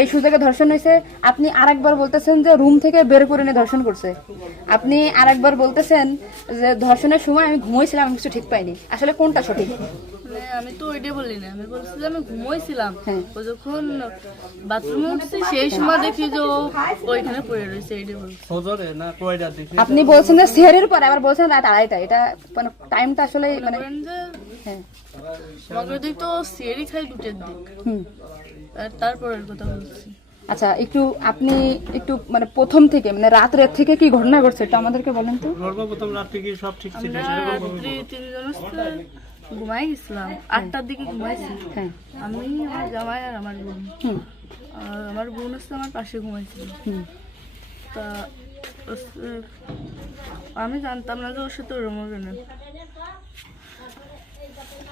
এই সুযোগে ধর্ষণ হয়েছে। আপনি আরেকবার বলতেছেন যে রুম থেকে বের করে নিয়ে ধর্ষণ করছে। আপনি আরেকবার বলতেছেন যে ধর্ষণের সময় আমি ঘুমোইছিলাম আমি কিছু ঠিক পাইনি। আসলে কোনটা সঠিক? মানে আমি তো ওইটাই বলি না আমি বলছি যে আমি ঘুমোইছিলাম। হ্যাঁ। ও যখন বাথরুমে উঠছি সেই সময় দেখি যে ও ওইখানে পড়ে রয়েছে এইটাই বলছি। আপনি বলছেন যে সেহরের পরে আবার বলছেন রাত আড়াইটা এটা মানে টাইমটা আসলে মানে হ্যাঁ। মগর তো সিয়ারি খাই দুটের দিক হুম। আর তারপরের কথা বলছি। আচ্ছা একটু আপনি একটু মানে প্রথম থেকে মানে রাত রাত থেকে কি ঘটনা ঘটছে একটু আমাদেরকে বলেন তো। সর্বপ্রথম রাত্রে কি সব ঠিক ছিল রাত্রি তিনজন ঘুমাই গেছিলাম আটটার দিকে ঘুমাইছি। হ্যাঁ। আমি আমার জামাই আর আমার বোন। আর আমার বোন হচ্ছে আমার পাশে ঘুমাইছিল। তা আমি জানতাম না যে ওর সাথে ওরম হবে না।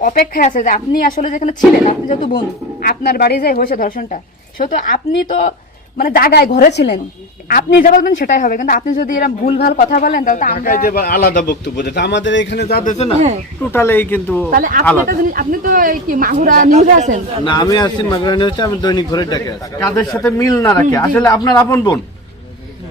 অপেক্ষায় আছে যে আপনি আসলে যেখানে ছিলেন আপনি যেহেতু বোন আপনার বাড়ি যাই হয়েছে ধর্ষণটা সেহেতু আপনি তো মানে জায়গায় ঘরে ছিলেন। আপনি যা বলবেন সেটাই হবে। কিন্তু আপনি যদি এরকম ভুল ভালো কথা বলেন তাহলে আমরা আলাদা বক্তব্য দিতে আমাদের এখানে যা দিতে না হ্যাঁ। টোটালি কিন্তু তাহলে আপনি আলাদা। আপনি তো এই কি মাগুরা নিউজে আছেন? না আমি আসছি মাগরানি হচ্ছে আমি দৈনিক ঘরে ডাকে আছি। কাদের সাথে মিল না রাখে? আসলে আপনার আপন বোন।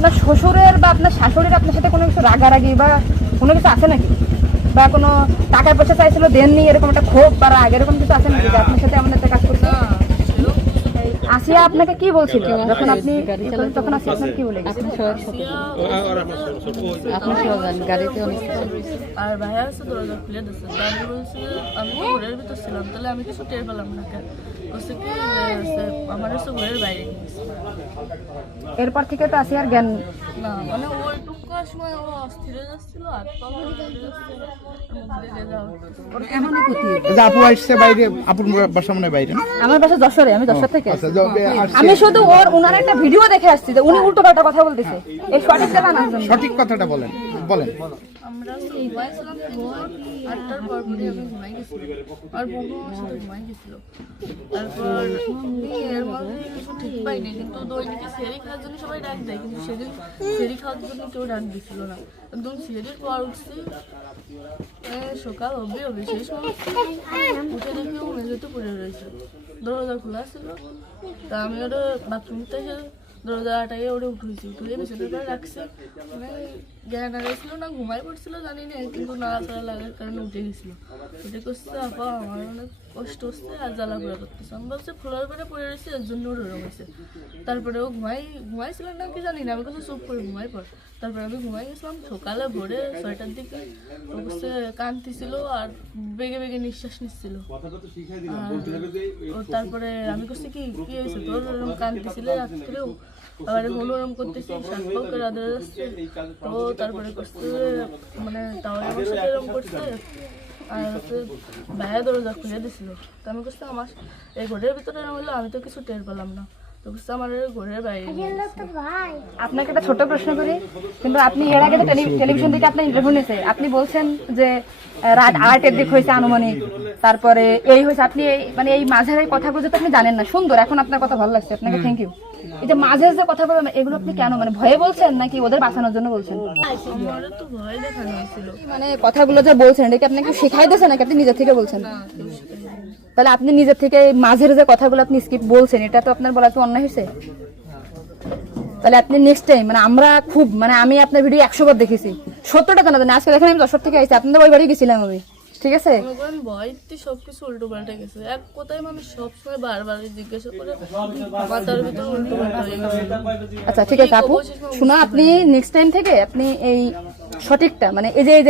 আপনার শ্বশুরের বা আপনার শাশুড়ির আপনার সাথে কোনো কিছু রাগারাগি বা কোনো কিছু আছে নাকি? বা কোনো টাকা পয়সা চাইছিল দেননি এরকম একটা ক্ষোভ বা রাগ এরকম কিছু আছে নাকি আপনার সাথে আমাদের কাজ করছে? আসিয়া আপনাকে কি বলছিল? যখন আপনি তখন আসিয়া আপনাকে কি বলে গেছে? আর ভাইয়া আছে দরজা খুলে দিচ্ছে আমি তো ঘরের ভিতর ছিলাম তাহলে আমি কিছু টের পেলাম না। কেন কি আমার হচ্ছে ঘরের বাইরে এরপর থেকে তো আসিয়ার জ্ঞান না মানে ওইটুকু করার সময় ও অস্থির হয়ে যাচ্ছিল আর। যে আপু আসছে বাইরে আপুর বাসা মনে বাইরে আমার বাসা যশোরে আমি যশোর থেকে আচ্ছা আমি শুধু ওর ওনার একটা ভিডিও দেখে আসছি যে উনি উল্টো পাল্টা কথা বলতেছে। এই জানার সঠিক কথাটা বলেন বলেন। আমরা আটটার পর আমি ঘুমাই গেছিলাম। আর ঘুমাই তারপর কিছু ঠিক কিন্তু খাওয়ার জন্য সবাই ডাক দেয়, কিন্তু সেদিন খাওয়ার জন্য কেউ না। একদম পর সকাল হবে সেই সময় উঠে দেখি ও মেঝেতে পড়ে রয়েছে। দরজা খোলা ছিল। তা আমি ওটা বাথরুম থেকে দরজা ওরে উঠেছি উঠে বিছানাটা রাখছি। মানে জ্ঞান হারাইছিল না, ঘুমাই পড়ছিল, জানি না, কিন্তু নাড়াচাড়া লাগার কারণে উঠে গেছিল। উঠে করছে, আপা, আমার অনেক কষ্ট হচ্ছে আর জ্বালা করে করতেছে। আমি বলছি ফ্লোর করে পড়ে রয়েছে এর জন্য ওর ওরম হয়েছে। তারপরে ও ঘুমাই ঘুমাইছিল না কি জানি না আমি কথা চুপ করে ঘুমাই পড় তারপরে আমি ঘুমাই গেছিলাম সকালে ভোরে ছয়টার দিকে। বসে কাঁদতেছিল আর বেগে বেগে নিঃশ্বাস নিচ্ছিল। তারপরে আমি করছি কি কি হয়েছে? তোর ওরকম কাঁদতেছিল রাত্রেও আবার হলো ওরম করতেছি করে আদর যাচ্ছে তো তারপরে করছে মানে তাও আমার সাথে এরকম করছে। বাইরে দরজা খুলে দিছিল। তো আমি করছি আমার এই ঘরের ভিতরে হলো আমি তো কিছু টের পেলাম না। আপনাকে একটা ছোট প্রশ্ন করি কিন্তু আপনি এর আগে তো টেলিভিশন থেকে আপনার ইন্টারভিউ নিয়েছে আপনি বলছেন যে রাত আড়াইটের দিক হয়েছে আনুমানিক। তারপরে এই হয়েছে আপনি এই মানে এই মাঝের এই কথাগুলো তো আপনি জানেন না। সুন্দর এখন আপনার কথা ভালো লাগছে। আপনাকে থ্যাংক ইউ এই যে মাঝের যে কথা বলেন এগুলো আপনি কেন মানে ভয়ে বলছেন নাকি ওদের বাঁচানোর জন্য বলছেন? আমার তো ভয় দেখানো হয়েছিল। মানে কথাগুলো যে বলছেন এটা কি আপনাকে শেখাই দিয়েছে নাকি আপনি নিজের থেকে বলছেন। তাহলে আপনি নিজের থেকে মাঝের যে কথাগুলো আপনি স্কিপ বলছেন এটা তো আপনার বলা তো অন্যায় হয়েছে? তাহলে আপনি নেক্সট টাইম মানে আমরা খুব মানে আমি আপনার ভিডিও একশো বার দেখেছি। সত্যটা জানা জানি আজকে দেখেন আমি দশর থেকে আইসি আপনাদের ওই বাড়ি গেছিলাম আমি ঠিক আছে? ভয়তে সবকিছু উল্টো পাল্টে গেছে। এক কথায় মানুষ সবসময় বারবার জিজ্ঞাসা করে মাথার ভিতর উল্টো পাল্টা হয়ে গেছে। আচ্ছা ঠিক আছে আপু শোনা আপনি নেক্সট টাইম থেকে আপনি এই সঠিকটা মানে এই যে এই যে